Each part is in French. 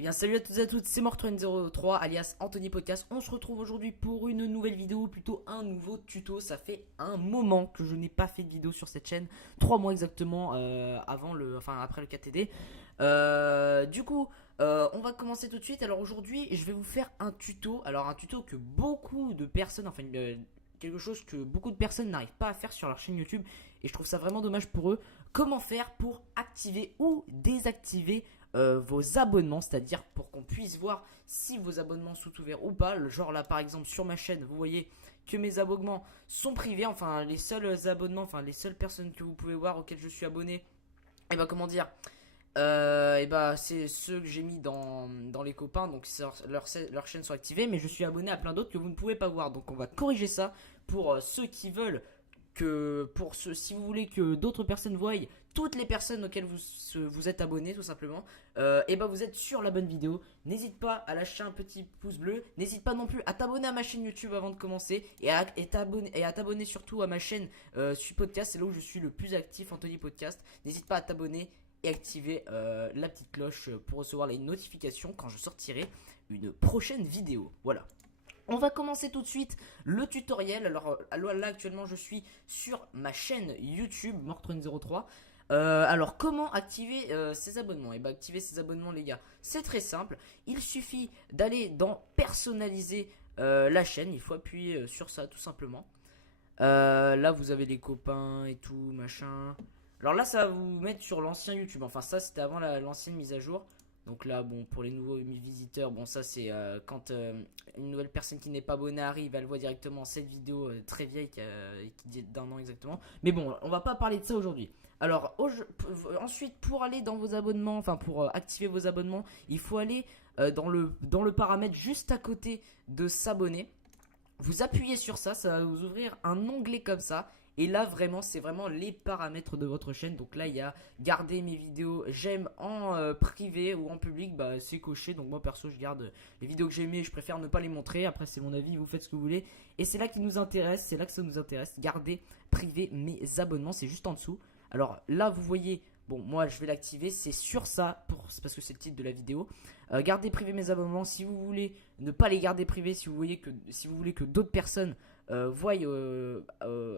Eh bien salut à toutes et à toutes, c'est Mortwan03 alias Anthony Podcast. On se retrouve aujourd'hui pour une nouvelle vidéo, plutôt un nouveau tuto. Ça fait un moment que je n'ai pas fait de vidéo sur cette chaîne, 3 mois exactement après le KTD. On va commencer tout de suite. Alors aujourd'hui je vais vous faire un tuto. Alors un tuto que beaucoup de personnes, quelque chose que beaucoup de personnes n'arrivent pas à faire sur leur chaîne YouTube. Et je trouve ça vraiment dommage pour eux. Comment faire pour activer ou désactiver vos abonnements, c'est-à-dire pour qu'on puisse voir si vos abonnements sont ouverts ou pas. Genre là par exemple sur ma chaîne, vous voyez que mes abonnements sont privés, enfin les seuls abonnements, enfin les seules personnes que vous pouvez voir auxquelles je suis abonné, et bah comment dire, c'est ceux que j'ai mis dans les copains, donc leurs chaînes sont activées, mais je suis abonné à plein d'autres que vous ne pouvez pas voir. Donc on va corriger ça pour ceux qui veulent si vous voulez que d'autres personnes voient toutes les personnes auxquelles vous êtes abonné tout simplement, vous êtes sur la bonne vidéo. N'hésite pas à lâcher un petit pouce bleu, n'hésite pas non plus à t'abonner à ma chaîne YouTube avant de commencer et à t'abonner surtout à ma chaîne sur podcast, c'est là où je suis le plus actif, Anthony Podcast. N'hésite pas à t'abonner et activer la petite cloche pour recevoir les notifications quand je sortirai une prochaine vidéo. Voilà. On va commencer tout de suite le tutoriel. Alors là actuellement je suis sur ma chaîne YouTube Mortron03. Alors comment activer ces abonnements? Et activer ces abonnements les gars, c'est très simple. Il suffit d'aller dans personnaliser la chaîne. Il faut appuyer sur ça tout simplement. Là vous avez les copains et tout machin. Alors là ça va vous mettre sur l'ancien YouTube. Enfin ça c'était avant l'ancienne mise à jour. Donc là, bon, pour les nouveaux visiteurs, bon, ça c'est quand une nouvelle personne qui n'est pas abonnée arrive, elle voit directement cette vidéo très vieille qui dit d'un an exactement. Mais bon, on va pas parler de ça aujourd'hui. Alors, ensuite, pour aller dans vos abonnements, enfin pour activer vos abonnements, il faut aller dans le paramètre juste à côté de s'abonner. Vous appuyez sur ça, ça va vous ouvrir un onglet comme ça. Et là vraiment c'est vraiment les paramètres de votre chaîne. Donc là il y a garder mes vidéos j'aime en privé ou en public, c'est coché. Donc moi perso je garde les vidéos que j'ai aimées, je préfère ne pas les montrer. Après c'est mon avis, vous faites ce que vous voulez. Et c'est là qui nous intéresse, c'est là que ça nous intéresse. Garder privé mes abonnements, c'est juste en dessous. Alors là vous voyez, bon moi je vais l'activer, c'est sur ça parce que c'est le titre de la vidéo. Garder privé mes abonnements, si vous voulez ne pas les garder privés, si vous voulez que d'autres personnes voient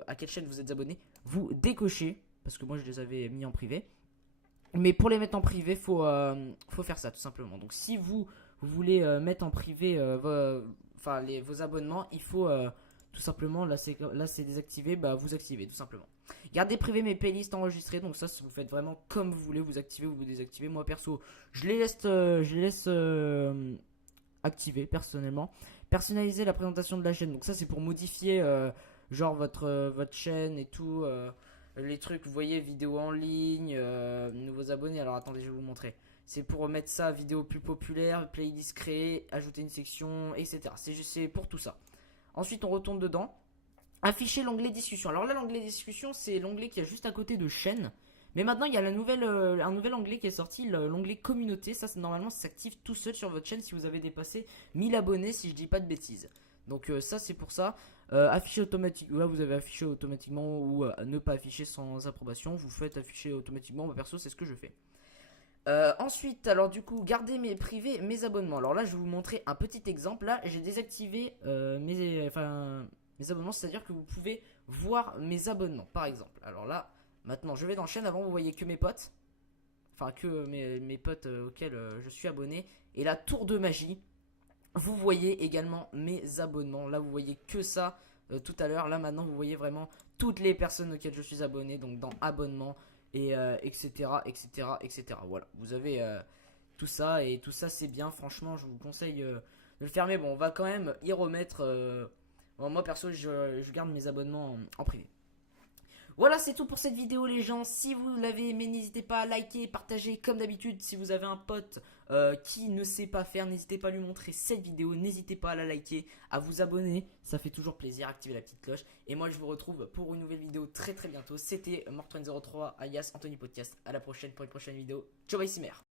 à quelle chaîne vous êtes abonné, vous décochez, parce que moi je les avais mis en privé. Mais pour les mettre en privé, faut faire ça tout simplement. Donc si vous voulez mettre en privé vos abonnements, il faut tout simplement, là c'est désactivé, vous activez tout simplement. Gardez privé mes playlists enregistrées, donc ça vous faites vraiment comme vous voulez, vous activez ou vous désactivez. Moi perso, je les laisse activer personnellement. Personnaliser la présentation de la chaîne, donc ça c'est pour modifier genre votre chaîne et tout, les trucs, vous voyez, vidéo en ligne, nouveaux abonnés. Alors attendez, je vais vous montrer. C'est pour mettre ça, vidéo plus populaire, playlist créée, ajouter une section, etc. C'est pour tout ça. Ensuite on retourne dedans. Afficher l'onglet discussion. Alors là l'onglet discussion c'est l'onglet qui est juste à côté de chaîne. Mais maintenant il y a un nouvel onglet qui est sorti, l'onglet communauté. Ça normalement ça s'active tout seul sur votre chaîne si vous avez dépassé 1000 abonnés, si je dis pas de bêtises. Donc ça c'est pour ça. Afficher automatique, là vous avez affiché automatiquement ou ne pas afficher sans approbation. Vous faites afficher automatiquement, moi perso c'est ce que je fais. Ensuite, alors du coup, garder mes abonnements. Alors là, je vais vous montrer un petit exemple. Là, j'ai désactivé mes abonnements, c'est-à-dire que vous pouvez voir mes abonnements, par exemple. Alors là, maintenant, je vais dans chaîne. Avant, vous voyez que mes potes, enfin que mes potes auxquels je suis abonné. Et la tour de magie, vous voyez également mes abonnements. Là, vous voyez que ça tout à l'heure. Là, maintenant, vous voyez vraiment toutes les personnes auxquelles je suis abonné. Donc, dans abonnement. Et etc etc etc. Voilà, vous avez tout ça, et tout ça c'est bien, franchement je vous conseille de le faire. Mais bon, on va quand même y remettre moi perso je garde mes abonnements en privé. Voilà, c'est tout pour cette vidéo les gens. Si vous l'avez aimé, n'hésitez pas à liker, partager comme d'habitude. Si vous avez un pote qui ne sait pas faire, n'hésitez pas à lui montrer cette vidéo. N'hésitez pas à la liker, à vous abonner, ça fait toujours plaisir. Activez la petite cloche. Et moi je vous retrouve pour une nouvelle vidéo très très bientôt. C'était Mortwan03 alias Anthony Podcast. À la prochaine pour une prochaine vidéo. Ciao bye Simer.